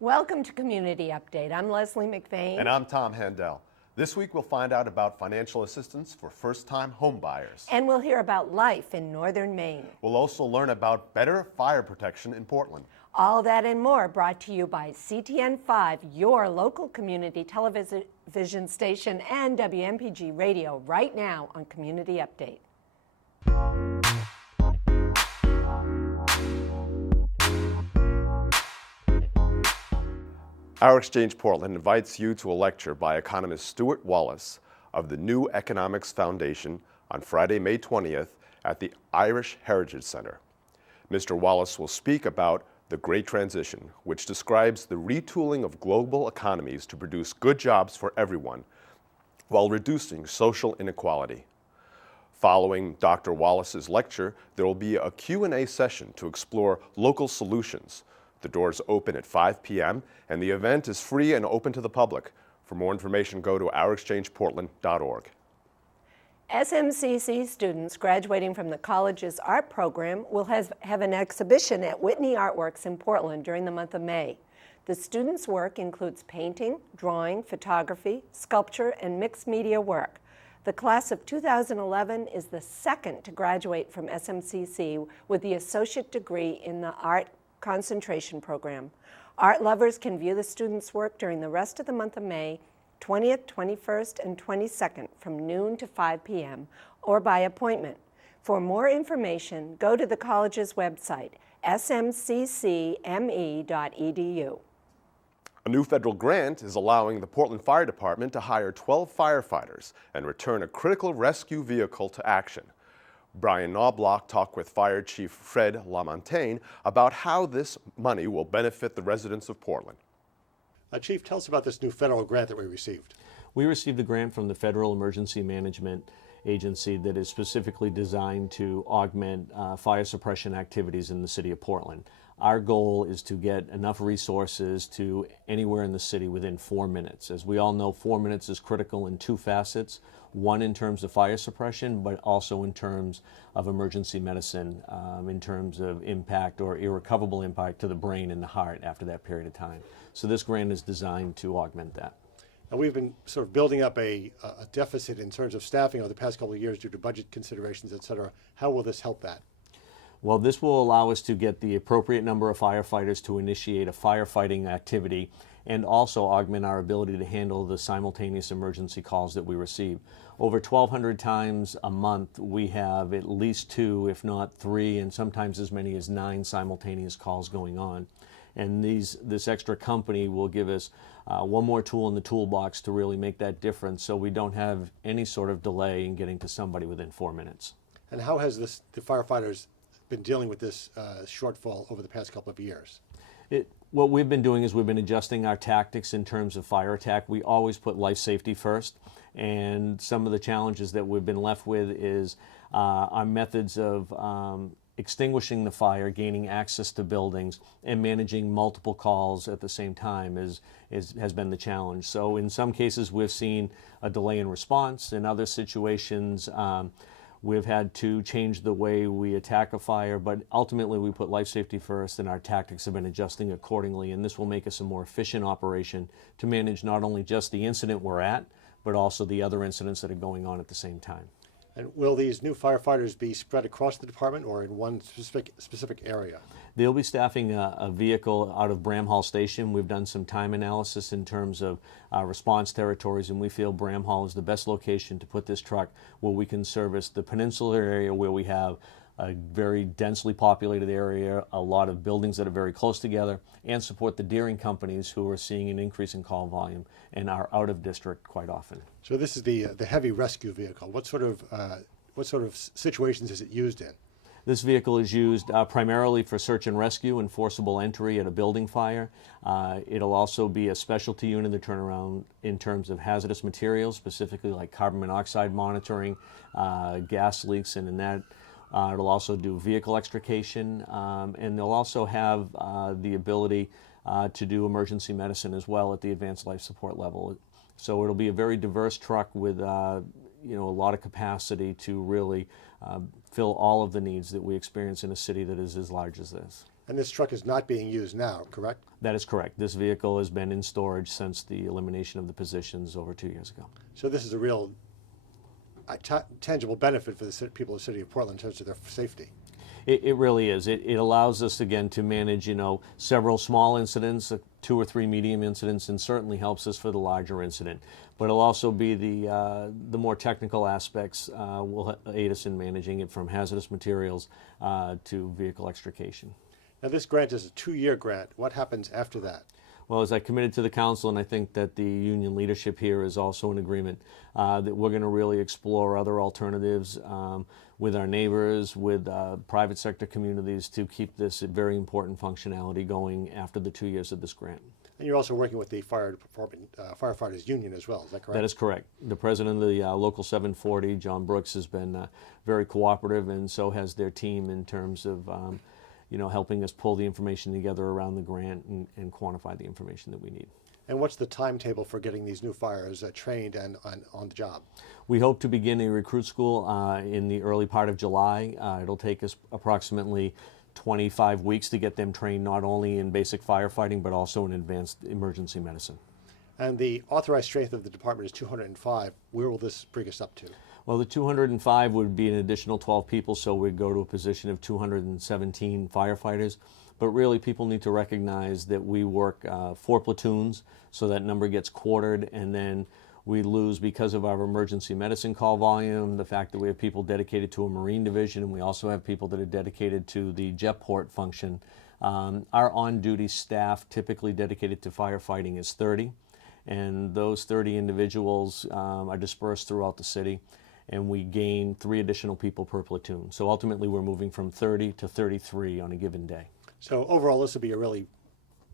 Welcome to Community Update. I'm Leslie McVeigh. And I'm Tom Handel. This week we'll find out about financial assistance for first-time homebuyers. And we'll hear about life in northern Maine. We'll also learn about better fire protection in Portland. All that and more brought to you by CTN5, your local community television station, and WMPG Radio right now on Community Update. Our Exchange Portland invites you to a lecture by economist Stuart Wallace of the New Economics Foundation on Friday, May 20th at the Irish Heritage Center. Mr. Wallace will speak about the Great Transition, which describes the retooling of global economies to produce good jobs for everyone while reducing social inequality. Following Dr. Wallace's lecture, there will be a Q&A session to explore local solutions. The doors open at 5 p.m. and the event is free and open to the public. For more information, go to ourexchangeportland.org. SMCC students graduating from the college's art program will have an exhibition at Whitney Artworks in Portland during the month of May. The students' work includes painting, drawing, photography, sculpture, and mixed media work. The class of 2011 is the second to graduate from SMCC with the associate degree in the art concentration program. Art lovers can view the students' work during the rest of the month of May, 20th, 21st, and 22nd from noon to 5 p.m. or by appointment. For more information, go to the college's website, smccme.edu. A new federal grant is allowing the Portland Fire Department to hire 12 firefighters and return a critical rescue vehicle to action. Brian Knobloch talked with Fire Chief Fred LaMontagne about how this money will benefit the residents of Portland. Chief, tell us about this new federal grant that we received. We received a grant from the Federal Emergency Management Agency that is specifically designed to augment fire suppression activities in the city of Portland. Our goal is to get enough resources to anywhere in the city within 4 minutes. As we all know, 4 minutes is critical in two facets. One in terms of fire suppression, but also in terms of emergency medicine, in terms of impact or irrecoverable impact to the brain and the heart after that period of time. So this grant is designed to augment that. And we've been sort of building up a deficit in terms of staffing over the past couple of years due to budget considerations, et cetera. How will this help that? Well, this will allow us to get the appropriate number of firefighters to initiate a firefighting activity and also augment our ability to handle the simultaneous emergency calls that we receive. Over 1,200 times a month, we have at least 2, if not 3, and sometimes as many as 9 simultaneous calls going on. And this extra company will give us one more tool in the toolbox to really make that difference so we don't have any sort of delay in getting to somebody within 4 minutes. And how has the firefighters been dealing with this shortfall over the past couple of years? What we've been doing is we've been adjusting our tactics in terms of fire attack. We always put life safety first, and some of the challenges that we've been left with is our methods of extinguishing the fire, gaining access to buildings, and managing multiple calls at the same time has been the challenge. So in some cases we've seen a delay in response. In other situations we've had to change the way we attack a fire, but ultimately we put life safety first and our tactics have been adjusting accordingly, and this will make us a more efficient operation to manage not only just the incident we're at, but also the other incidents that are going on at the same time. And will these new firefighters be spread across the department or in one specific area? They'll be staffing a vehicle out of Bramhall Station. We've done some time analysis in terms of response territories, and we feel Bramhall is the best location to put this truck where we can service the peninsular area where we have a very densely populated area, a lot of buildings that are very close together, and support the deering companies who are seeing an increase in call volume and are out of district quite often. So this is the heavy rescue vehicle. What sort of situations is it used in? This vehicle is used primarily for search and rescue and forcible entry at a building fire. It'll also be a specialty unit to turn around in terms of hazardous materials, specifically like carbon monoxide monitoring, gas leaks, and in that it'll also do vehicle extrication, and they'll also have the ability to do emergency medicine as well at the advanced life support level. So it'll be a very diverse truck with a lot of capacity to really fill all of the needs that we experience in a city that is as large as this. And this truck is not being used now, correct? That is correct. This vehicle has been in storage since the elimination of the positions over 2 years ago. So this is a real tangible benefit for the people of the city of Portland in terms of their safety. It really is. It allows us, again, to manage, several small incidents, 2 or 3 medium incidents, and certainly helps us for the larger incident. But it'll also be the more technical aspects will aid us in managing it, from hazardous materials to vehicle extrication. Now this grant is a 2-year grant. What happens after that? Well, as I committed to the council, and I think that the union leadership here is also in agreement, that we're going to really explore other alternatives with our neighbors, with private sector communities, to keep this very important functionality going after the 2 years of this grant. And you're also working with the fire department, firefighters union as well, is that correct? That is correct. The president of the Local 740, John Brooks, has been very cooperative, and so has their team in terms of helping us pull the information together around the grant and quantify the information that we need. And what's the timetable for getting these new fires trained and on the job? We hope to begin a recruit school in the early part of July. It'll take us approximately 25 weeks to get them trained not only in basic firefighting but also in advanced emergency medicine. And the authorized strength of the department is 205. Where will this bring us up to? Well, the 205 would be an additional 12 people, so we'd go to a position of 217 firefighters. But really, people need to recognize that we work 4 platoons, so that number gets quartered, and then we lose, because of our emergency medicine call volume, the fact that we have people dedicated to a Marine division, and we also have people that are dedicated to the jetport function. Our on-duty staff, typically dedicated to firefighting, is 30, and those 30 individuals are dispersed throughout the city, and we gain 3 additional people per platoon. So ultimately, we're moving from 30 to 33 on a given day. So overall, this will be a really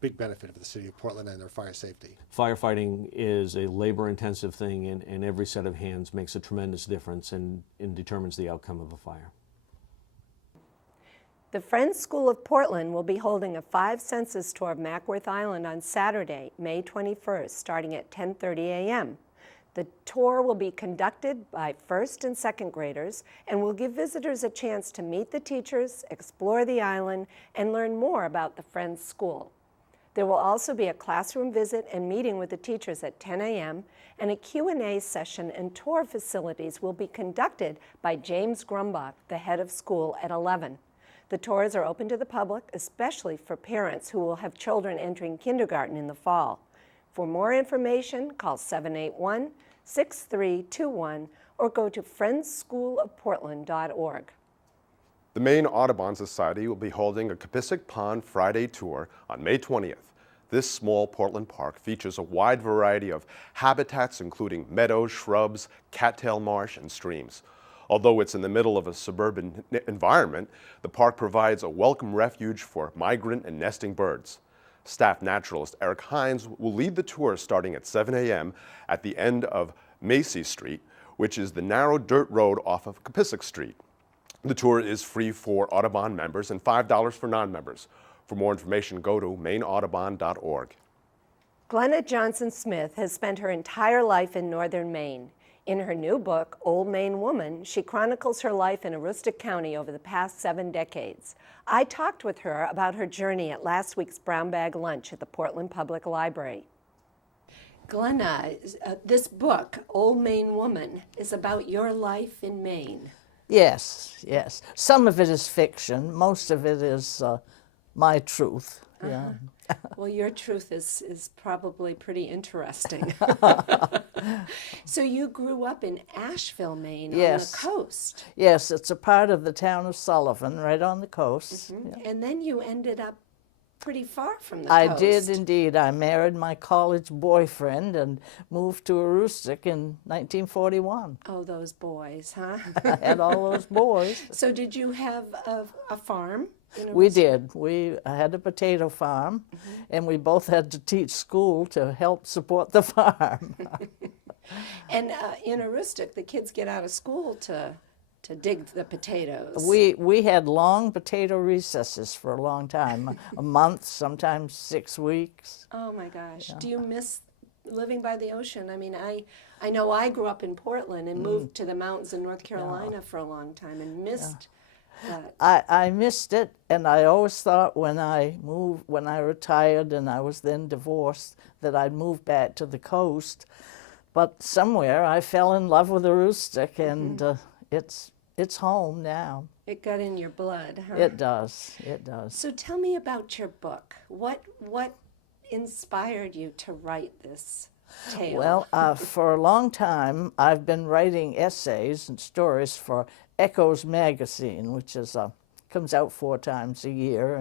big benefit for the city of Portland and their fire safety. Firefighting is a labor-intensive thing, and every set of hands makes a tremendous difference and determines the outcome of a fire. The Friends School of Portland will be holding a 5 census tour of Mackworth Island on Saturday, May 21st, starting at 10:30 a.m. The tour will be conducted by 1st and 2nd graders and will give visitors a chance to meet the teachers, explore the island, and learn more about the Friends School. There will also be a classroom visit and meeting with the teachers at 10 a.m., and a Q&A session and tour facilities will be conducted by James Grumbach, the head of school, at 11. The tours are open to the public, especially for parents who will have children entering kindergarten in the fall. For more information, call 781-6321 or go to friendschoolofportland.org. The Maine Audubon Society will be holding a Capissic Pond Friday tour on May 20th. This small Portland park features a wide variety of habitats, including meadows, shrubs, cattail marsh, and streams. Although it's in the middle of a suburban environment, the park provides a welcome refuge for migrant and nesting birds. Staff naturalist Eric Hines will lead the tour starting at 7 a.m. at the end of Macy Street, which is the narrow dirt road off of Capissic Street. The tour is free for Audubon members and $5 for non-members. For more information, go to MaineAudubon.org. Glenna Johnson-Smith has spent her entire life in northern Maine. In her new book, Old Maine Woman, she chronicles her life in Aroostook County over the past 7 decades. I talked with her about her journey at last week's Brown Bag Lunch at the Portland Public Library. Glenna, this book, Old Maine Woman, is about your life in Maine. Yes, yes. Some of it is fiction. Most of it is my truth. Yeah. Well, your truth is probably pretty interesting. So you grew up in Asheville, Maine, Yes. on the coast. Yes, it's a part of the town of Sullivan, right on the coast. Yeah. And then you ended up pretty far from the I coast. did indeed. I married my college boyfriend and moved to Aroostook in 1941. Oh, those boys, huh? I had all those boys. So did you have a farm? We did. We had a potato farm, and we both had to teach school to help support the farm. And in Aroostook, the kids get out of school to dig the potatoes. We had long potato recesses for a long time, a month, sometimes 6 weeks. Oh my gosh. Do you miss living by the ocean? I mean, I know I grew up in Portland and moved to the mountains in North Carolina for a long time and missed I missed it, and I always thought when I retired and I was then divorced, that I'd move back to the coast. But somewhere I fell in love with Aroostook, and it's home now. It got in your blood, huh? It does. It does. So tell me about your book. What inspired you to write this tale? Well, for a long time, I've been writing essays and stories for Echoes magazine, which is comes out 4 times a year,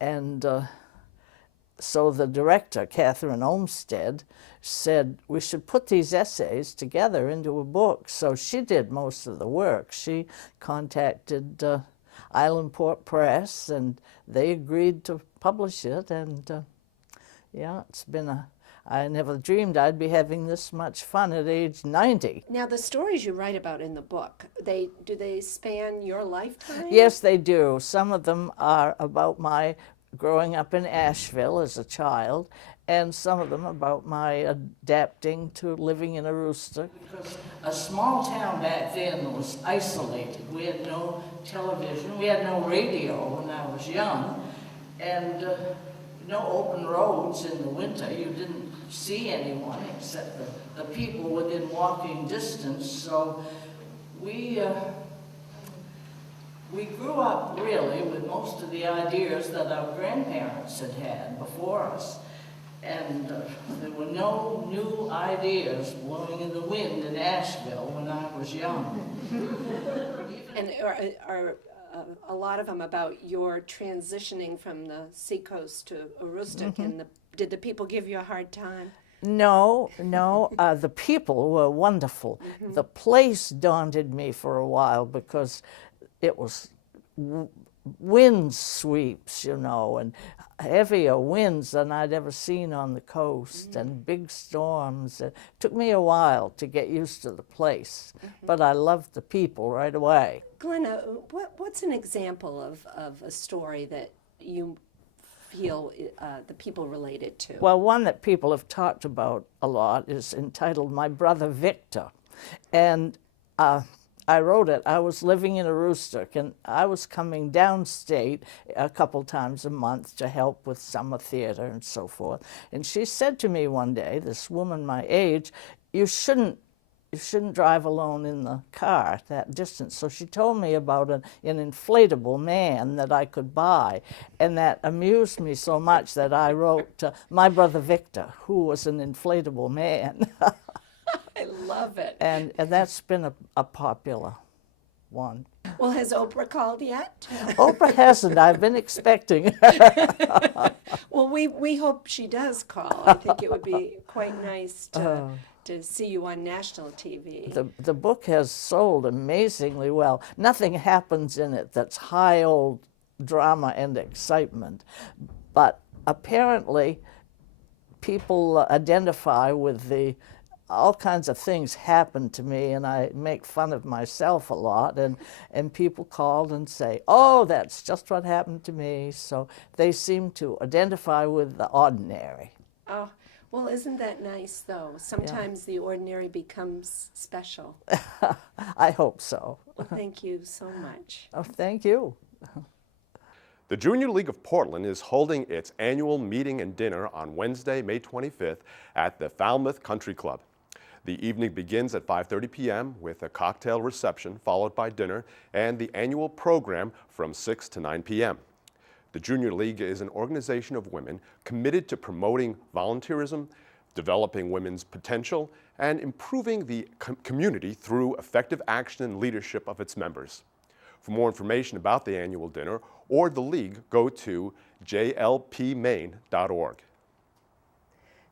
and so the director, Catherine Olmsted, said we should put these essays together into a book. So she did most of the work. She contacted Islandport Press, and they agreed to publish it. And yeah, it's been I never dreamed I'd be having this much fun at age 90. Now, the stories you write about in the book, do they span your lifetime? Yes, they do. Some of them are about my growing up in Asheville as a child, and some of them about my adapting to living in Aroostook. Because a small town back then was isolated. We had no television, we had no radio when I was young, and no open roads in the winter. You didn't see anyone except the people within walking distance. So we grew up really with most of the ideas that our grandparents had had before us. And there were no new ideas blowing in the wind in Asheville when I was young. And are a lot of them about your transitioning from the seacoast to Aroostook, and did the people give you a hard time? No, the people were wonderful. The place daunted me for a while because it was wind sweeps, and heavier winds than I'd ever seen on the coast, and big storms. It took me a while to get used to the place, but I loved the people right away. Glenna, what's an example of a story that you feel the people related to? Well, one that people have talked about a lot is entitled My Brother Victor. And I wrote it. I was living in Aroostook, and I was coming downstate a couple times a month to help with summer theater and so forth. And she said to me one day, this woman my age, you shouldn't drive alone in the car that distance. So she told me about an inflatable man that I could buy, and that amused me so much that I wrote My Brother Victor, who was an inflatable man. I love it. And that's been a popular one. Well, has Oprah called yet? Oprah hasn't. I've been expecting her. Well, we hope she does call. I think it would be quite nice to see you on national TV. The book has sold amazingly well. Nothing happens in it that's high old drama and excitement, but apparently people identify with all kinds of things happen to me, and I make fun of myself a lot, and people called and say, oh, that's just what happened to me. So they seem to identify with the ordinary. Oh, well, isn't that nice, though? Sometimes the ordinary becomes special. I hope so. Well, thank you so much. Oh, thank you. The Junior League of Portland is holding its annual meeting and dinner on Wednesday, May 25th at the Falmouth Country Club. The evening begins at 5:30 p.m. with a cocktail reception followed by dinner and the annual program from 6 to 9 p.m. The Junior League is an organization of women committed to promoting volunteerism, developing women's potential, and improving the community through effective action and leadership of its members. For more information about the annual dinner or the league, go to jlpmaine.org.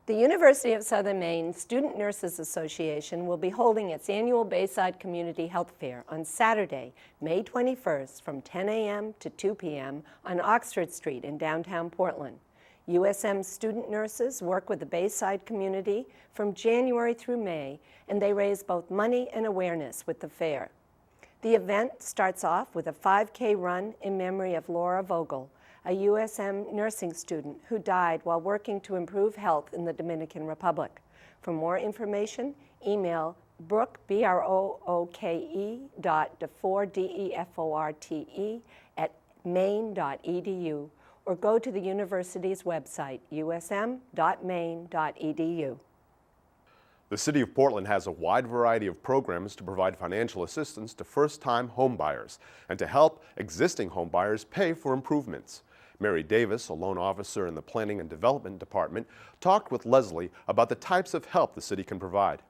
The University of Southern Maine Student Nurses Association will be holding its annual Bayside Community Health Fair on Saturday, May 21st from 10 a.m. to 2 p.m. on Oxford Street in downtown Portland. USM student nurses work with the Bayside community from January through May, and they raise both money and awareness with the fair. The event starts off with a 5K run in memory of Laura Vogel, a USM nursing student who died while working to improve health in the Dominican Republic. For more information, email Brooke, B-R-O-O-K-E, .Defort, D-E-F-O-R-T-E, at maine.edu, or go to the university's website, usm.maine.edu. The City of Portland has a wide variety of programs to provide financial assistance to first-time homebuyers and to help existing homebuyers pay for improvements. Mary Davis, a loan officer in the Planning and Development Department, talked with Leslie about the types of help the city can provide.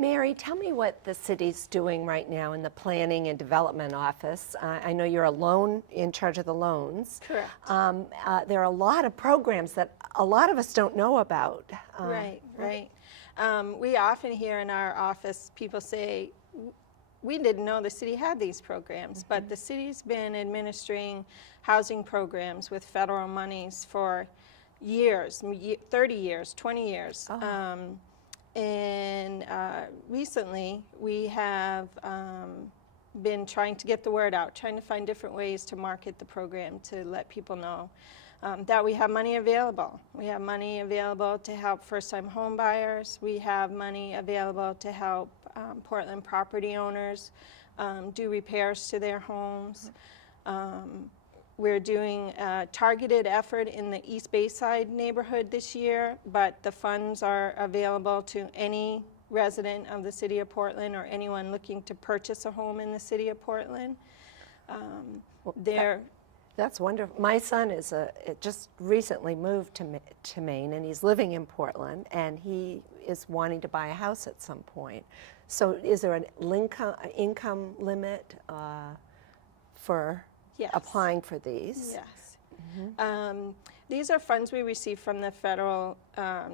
Mary, tell me what the city's doing right now in the Planning and Development Office. I know you're in charge of the loans. Correct. There are a lot of programs that a lot of us don't know about. Right. We often hear in our office people say, we didn't know the city had these programs, but the city's been administering housing programs with federal monies for years, 30 years, 20 years. And recently we have been trying to get the word out, trying to find different ways to market the program to let people know that we have money available. We have money available to help first-time home buyers. We have money available to help Portland property owners do repairs to their homes. We're doing a targeted effort in the East Bayside neighborhood this year, but the funds are available to any resident of the City of Portland or anyone looking to purchase a home in the City of Portland. That's wonderful. My son just recently moved to Maine, and he's living in Portland, and he is wanting to buy a house at some point. So is there an income limit for Yes. applying for these? Yes. These are funds we receive from the Federal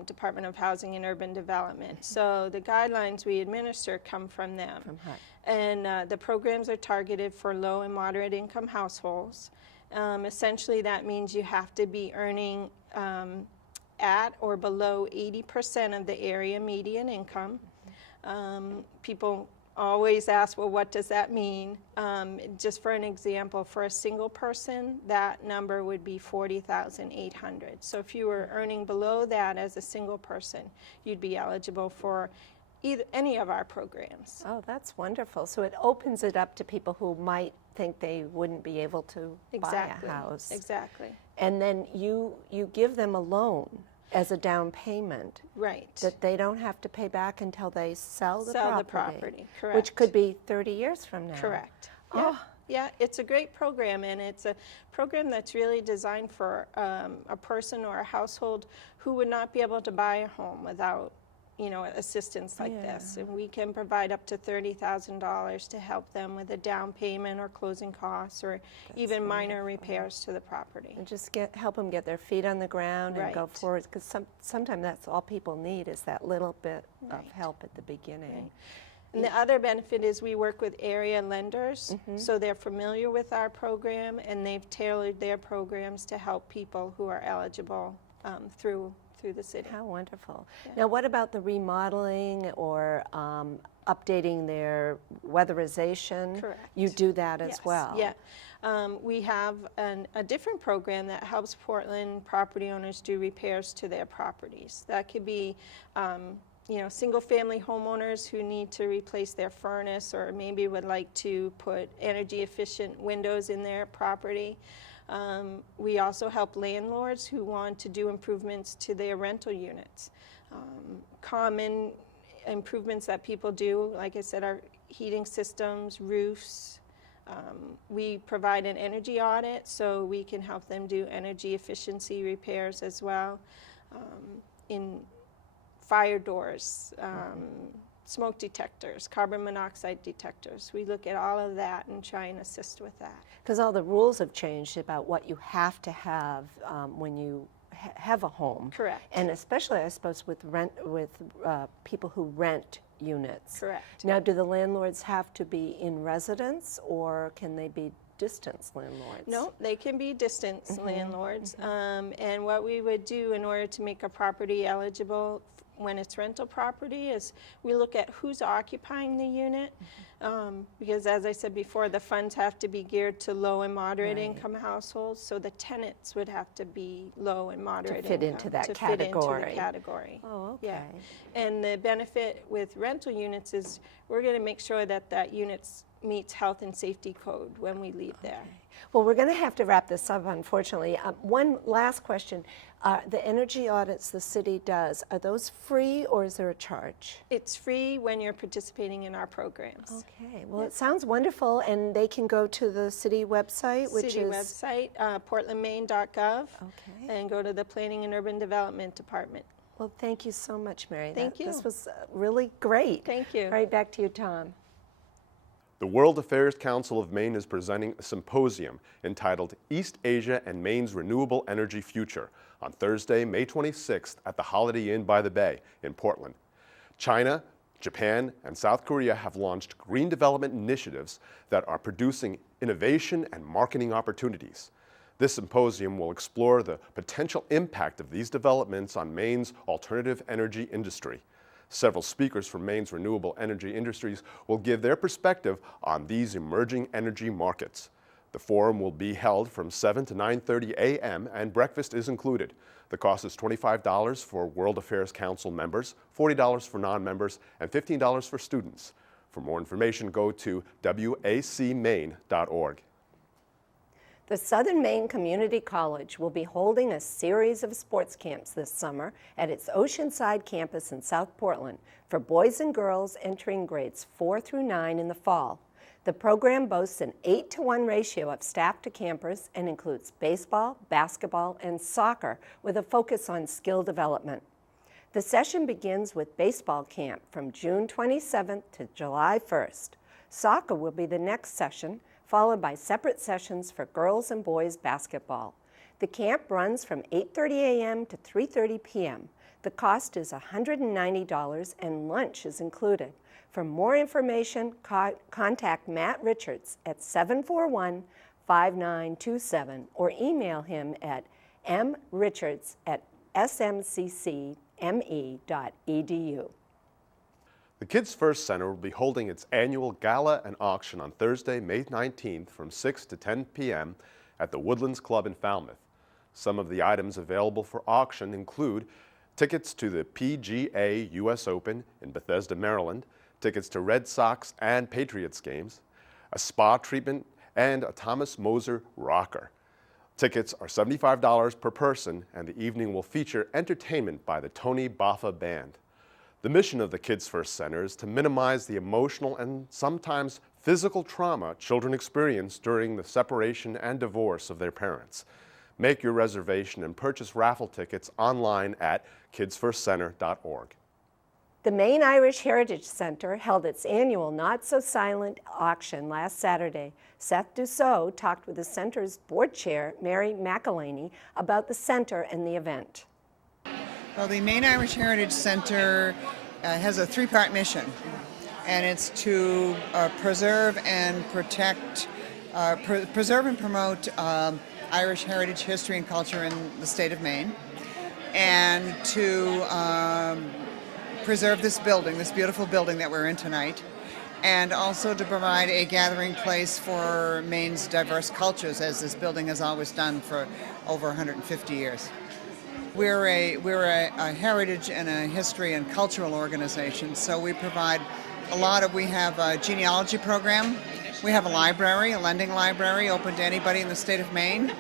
Department of Housing and Urban Development. So the guidelines we administer come from them. From HUD. And the programs are targeted for low and moderate income households. Essentially, that means you have to be earning at or below 80% of the area median income. People always ask, well, what does that mean? Just for an example, for a single person, that number would be $40,800. So if you were earning below that as a single person, you'd be eligible for any of our programs. Oh, that's wonderful. So it opens it up to people who might think they wouldn't be able to buy a house. Exactly. And then you give them a loan as a down payment. Right. That they don't have to pay back until they sell the property. Correct. Which could be 30 years from now. Correct. Oh. Yeah, it's a great program, and it's a program that's really designed for a person or a household who would not be able to buy a home without assistance like this. And we can provide up to $30,000 to help them with a down payment or closing costs or even minor repairs to the property. And just help them get their feet on the ground and go Right. forward, because sometimes that's all people need is that little bit of help at the beginning. And the other benefit is we work with area lenders, so they're familiar with our program, and they've tailored their programs to help people who are eligible through the city. How wonderful. Now, what about the remodeling or updating their weatherization? Correct. You do that as Yes. well? Yeah. We have a different program that helps Portland property owners do repairs to their properties. That could be single-family homeowners who need to replace their furnace or maybe would like to put energy-efficient windows in their property. We also help landlords who want to do improvements to their rental units. Common improvements that people do, like I said, are heating systems, roofs. We provide an energy audit, so we can help them do energy efficiency repairs as well. In fire doors, smoke detectors, carbon monoxide detectors. We look at all of that and try and assist with that. Because all the rules have changed about what you have to have when you have a home. Correct. And especially, I suppose, with people who rent units. Correct. Now, do the landlords have to be in residence, or can they be distance landlords? No, they can be distance landlords. And what we would do in order to make a property eligible when it's rental property is we look at who's occupying the unit, because as I said before, the funds have to be geared to low and moderate income households, so the tenants would have to be low and moderate fit income into that to fit into category. the category. Oh, okay. Yeah. And the benefit with rental units is we're going to make sure that that unit meets health and safety code when we leave there. Well, we're going to have to wrap this up, unfortunately. One last question. The energy audits the city does, are those free or is there a charge? It's free when you're participating in our programs. Okay, well, it sounds wonderful, and they can go to the city website, which City is... website, portlandmaine.gov, Okay. and go to the Planning and Urban Development Department. Well, thank you so much, Mary. Thank you. This was really great. Thank you. All right, back to you, Tom. The World Affairs Council of Maine is presenting a symposium entitled East Asia and Maine's Renewable Energy Future on Thursday, May 26th at the Holiday Inn by the Bay in Portland. China, Japan, and South Korea have launched green development initiatives that are producing innovation and marketing opportunities. This symposium will explore the potential impact of these developments on Maine's alternative energy industry. Several speakers from Maine's renewable energy industries will give their perspective on these emerging energy markets. The forum will be held from 7 to 9:30 a.m. and breakfast is included. The cost is $25 for World Affairs Council members, $40 for non-members, and $15 for students. For more information, go to wacmaine.org. The Southern Maine Community College will be holding a series of sports camps this summer at its Oceanside campus in South Portland for boys and girls entering grades 4 through 9 in the fall. The program boasts an 8-to-1 ratio of staff to campers and includes baseball, basketball, and soccer with a focus on skill development. The session begins with baseball camp from June 27th to July 1st. Soccer will be the next session, followed by separate sessions for girls and boys basketball. The camp runs from 8:30 a.m. to 3:30 p.m. The cost is $190 and lunch is included. For more information, contact Matt Richards at 741-5927 or email him at mrichards@smccme.edu. The Kids First Center will be holding its annual gala and auction on Thursday, May 19th from 6 to 10 p.m. at the Woodlands Club in Falmouth. Some of the items available for auction include tickets to the PGA US Open in Bethesda, Maryland, tickets to Red Sox and Patriots games, a spa treatment, and a Thomas Moser rocker. Tickets are $75 per person, and the evening will feature entertainment by the Tony Baffa Band. The mission of the Kids First Center is to minimize the emotional and sometimes physical trauma children experience during the separation and divorce of their parents. Make your reservation and purchase raffle tickets online at kidsfirstcenter.org. The Maine Irish Heritage Center held its annual Not So Silent auction last Saturday. Seth Dussault talked with the center's board chair, Mary McAleney, about the center and the event. Well, the Maine Irish Heritage Center has a three-part mission, and it's to preserve and protect, preserve and promote Irish heritage, history, and culture in the state of Maine, and to preserve this building, this beautiful building that we're in tonight, and also to provide a gathering place for Maine's diverse cultures, as this building has always done for over 150 years. We're a heritage and a history and cultural organization, so we provide we have a genealogy program, we have a library, a lending library open to anybody in the state of Maine.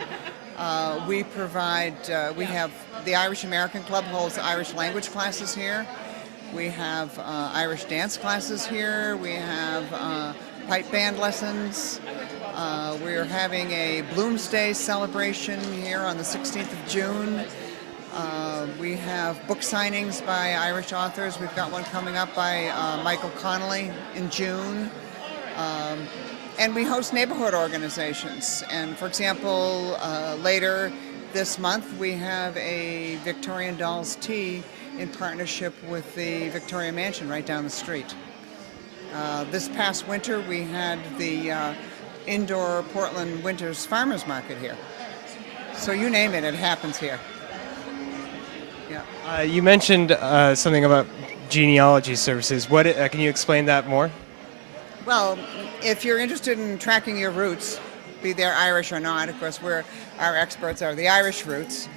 We have the Irish American Club holds Irish language classes here. We have Irish dance classes here. We have pipe band lessons. We're having a Bloomsday celebration here on the 16th of June. We have book signings by Irish authors. We've got one coming up by Michael Connolly in June. And we host neighborhood organizations. And for example, later this month we have a Victorian Dolls Tea in partnership with the Victoria Mansion right down the street. This past winter we had the indoor Portland Winters Farmers Market here. So you name it, it happens here. Yeah. You mentioned something about genealogy services. What can you explain that more? Well, if you're interested in tracking your roots, be they Irish or not, of course, our experts are the Irish roots.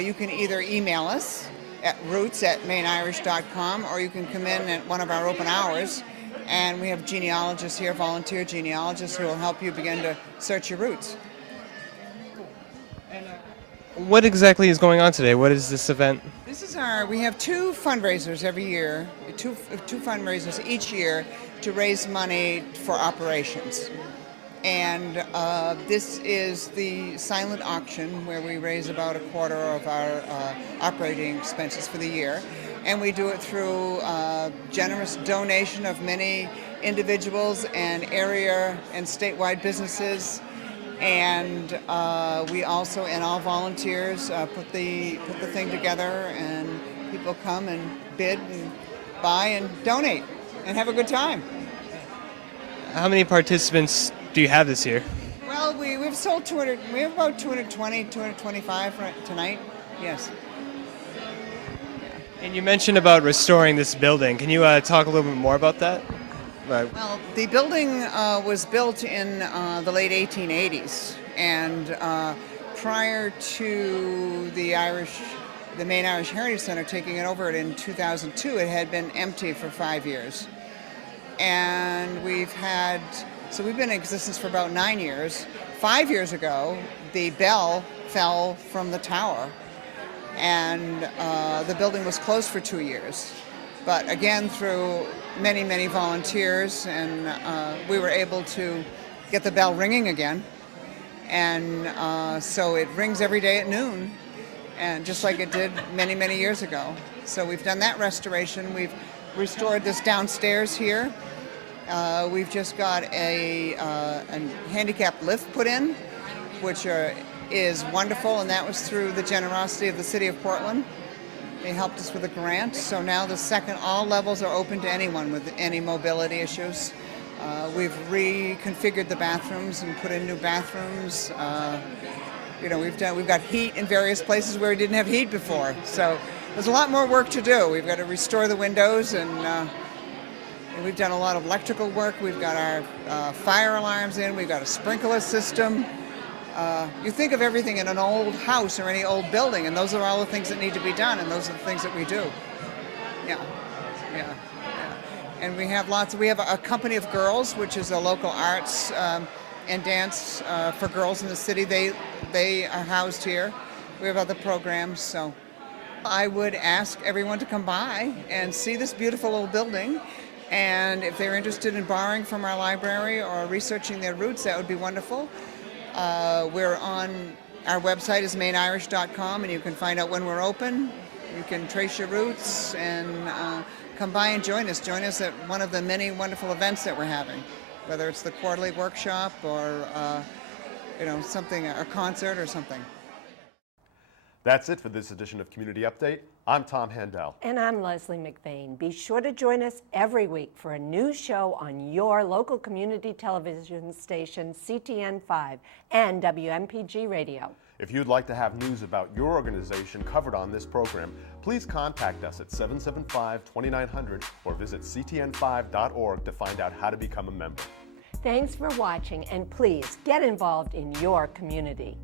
You can either email us at roots@maineirish.com, or you can come in at one of our open hours, and we have genealogists here, volunteer genealogists, who will help you begin to search your roots. What exactly is going on today? What is this event? We have two fundraisers every year, two fundraisers each year to raise money for operations. And this is the silent auction, where we raise about a quarter of our operating expenses for the year. And we do it through generous donation of many individuals and area and statewide businesses. And we also, and all volunteers, put the thing together, and people come and bid and buy and donate and have a good time. How many participants do you have this year? Well, we've sold 200. We have about 220, 225 tonight. Yes. And you mentioned about restoring this building. Can you talk a little bit more about that? Well, the building was built in the late 1880s, and prior to the Maine Irish Heritage Center taking it over in 2002, it had been empty for 5 years. And we've been in existence for about 9 years. 5 years ago, the bell fell from the tower, and the building was closed for 2 years. But again, through many, many volunteers, and we were able to get the bell ringing again. And so it rings every day at noon, and just like it did many, many years ago. So we've done that restoration. We've restored this downstairs here. We've just got a handicapped lift put in, which is wonderful, and that was through the generosity of the City of Portland. They helped us with a grant, so now all levels are open to anyone with any mobility issues. We've reconfigured the bathrooms and put in new bathrooms. We've got heat in various places where we didn't have heat before. So there's a lot more work to do. We've got to restore the windows, and we've done a lot of electrical work. We've got our fire alarms in. We've got a sprinkler system. You think of everything in an old house or any old building, and those are all the things that need to be done, and those are the things that we do. Yeah. And we have a company of girls, which is a local arts and dance for girls in the city. They are housed here. We have other programs, so I would ask everyone to come by and see this beautiful old building. And if they're interested in borrowing from our library or researching their roots, that would be wonderful. We're on, our website is maineirish.com, and you can find out when we're open. You can trace your roots and come by and join us. Join us at one of the many wonderful events that we're having, whether it's the quarterly workshop or something, a concert or something. That's it for this edition of Community Update. I'm Tom Handel. And I'm Leslie McVeigh. Be sure to join us every week for a new show on your local community television station, CTN5 and WMPG Radio. If you'd like to have news about your organization covered on this program, please contact us at 775-2900 or visit ctn5.org to find out how to become a member. Thanks for watching, and please get involved in your community.